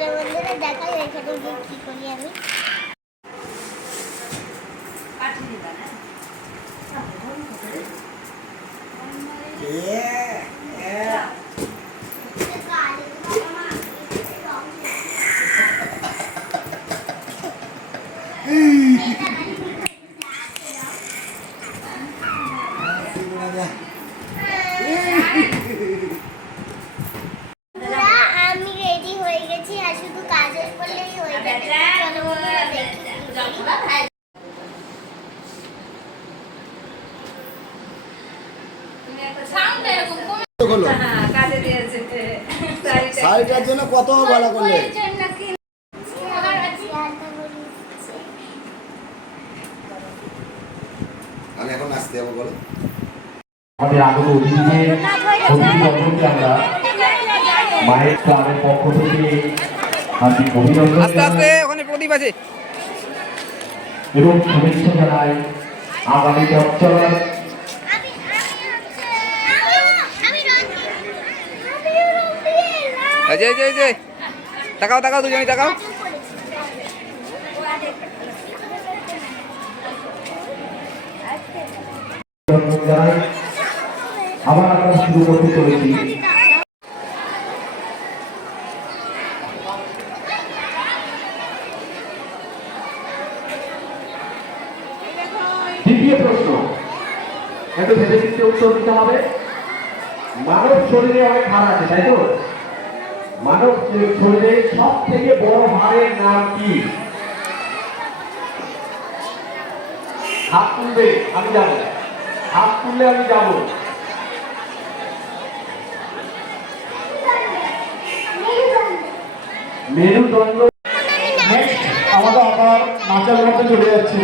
চলো বন্ধুরা দেখাই এখানে গিয়ে কি করি আমি। আমি রেডি হয়ে গেছি আর শুধু কাজল করলেই হয়ে যাবে। চলো বন্ধুরা দেখি শাড়িটার জন্য কত ভালো করলে। আমি এখন আসতে যাবো বলো। আমাদের আগত অতিথিদের আমরা মায়ের ক্লাবের পক্ষ থেকে হার্দিক অভিনন্দন এবং শুভেচ্ছা জানাই আগামী পথ চলার। তাকাও তাকাও দুজনে তাকাও। আবার আমরা শুরু করতে চলেছি দ্বিতীয় প্রশ্ন। একটু ভেবে চিন্তে উত্তর দিতে হবে। মানব শরীরে অনেক হাড় আছে, তাই তো? মানব শরীরে সব থেকে বড় হাড়ের নাম কি? হাত তুলবে, আমি যাবো। হাত তুললে আমি যাবো। মেরুদণ্ড। আমাদের আবার নাচের মধ্যে চলে যাচ্ছি।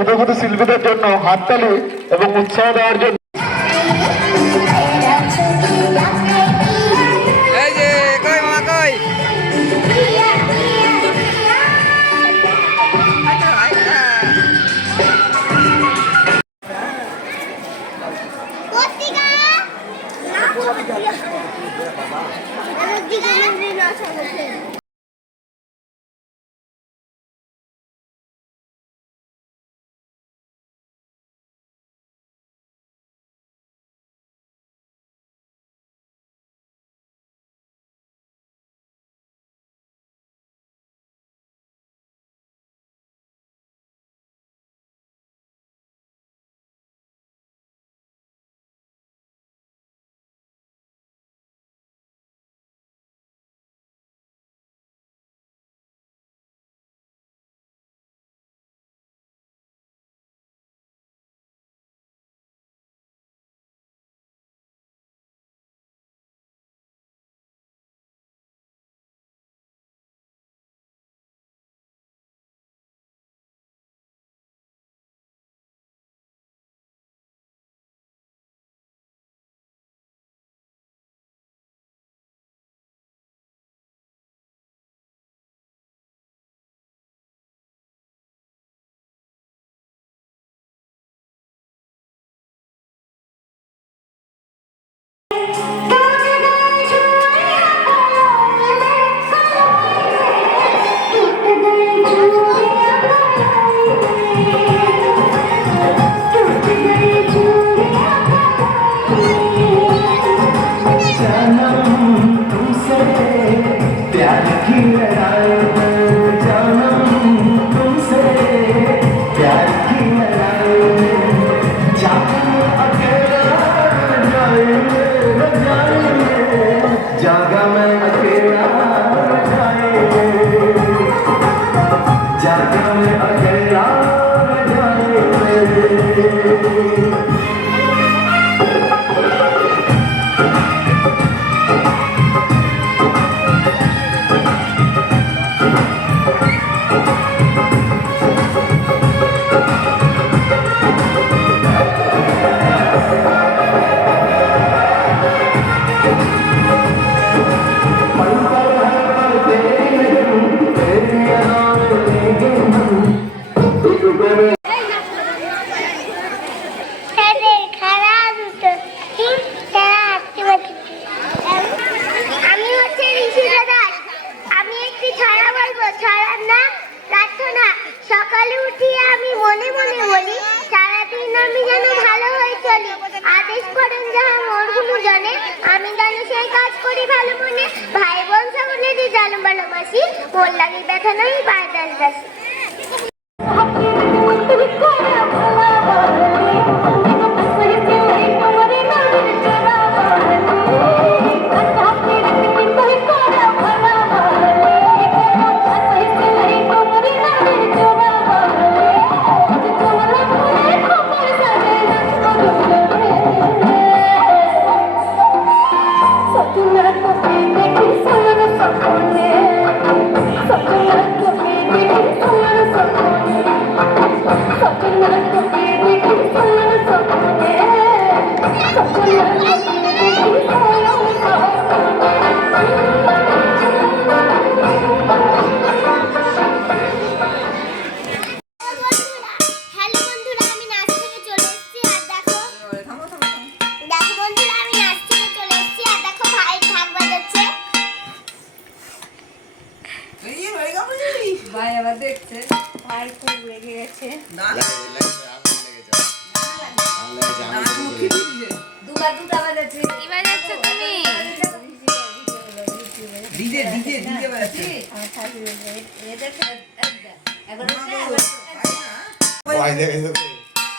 ক্ষুদ্র ক্ষুদ্র শিল্পীদের জন্য হাততালি এবং উৎসাহ দেওয়ার জন্য এই যে কই মামা কই পত্রিকা না পত্রিকা না সমস্যা जागा मैं अकेला जागा मैं अकेला সকালে উঠিয়ে আমি মনে মনে বলি সারাদিন আমি যেন ভালো হয়ে চলি আদেশ করেন যাহা মোর গুরু জানে আমি যেন সেই কাজ করি ভালো মনে ভাই বোন সকলেরই জানো ভালোবাসি মোর লাগি ব্যথা নাই বাইদাল দাসি ভাই আবার দেখছে ভাই খুব রেগে গেছে দুবার দুটা বাজাচ্ছে কি বাজাচ্ছ তুমি? ডিজে ডিজে ডিজে বাজাচ্ছে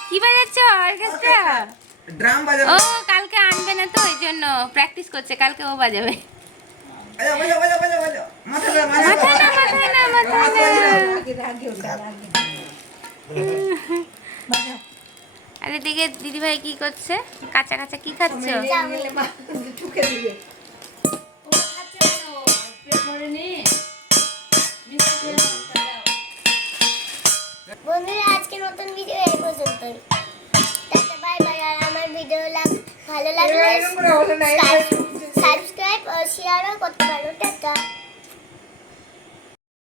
কি বাজাচ্ছ? অর্কেস্ট্রা? ড্রাম বাজাবে ও কালকে আনবে না তো ওই জন্য প্র্যাকটিস করছে, কালকে ও বাজাবে। বাজা বাজা বাজা বাজা মাথা না আরে দিকে দিদি ভাই কি করছে? কাঁচা কাঁচা কি খাচ্ছ? বন্ধুরা আজকের মতন ভিডিও এই পর্যন্তই। Tata bye bye. আর আমার ভিডিও ভালো লাগলে এরকম করে হলো না, সাবস্ক্রাইব ও শেয়ারও করতে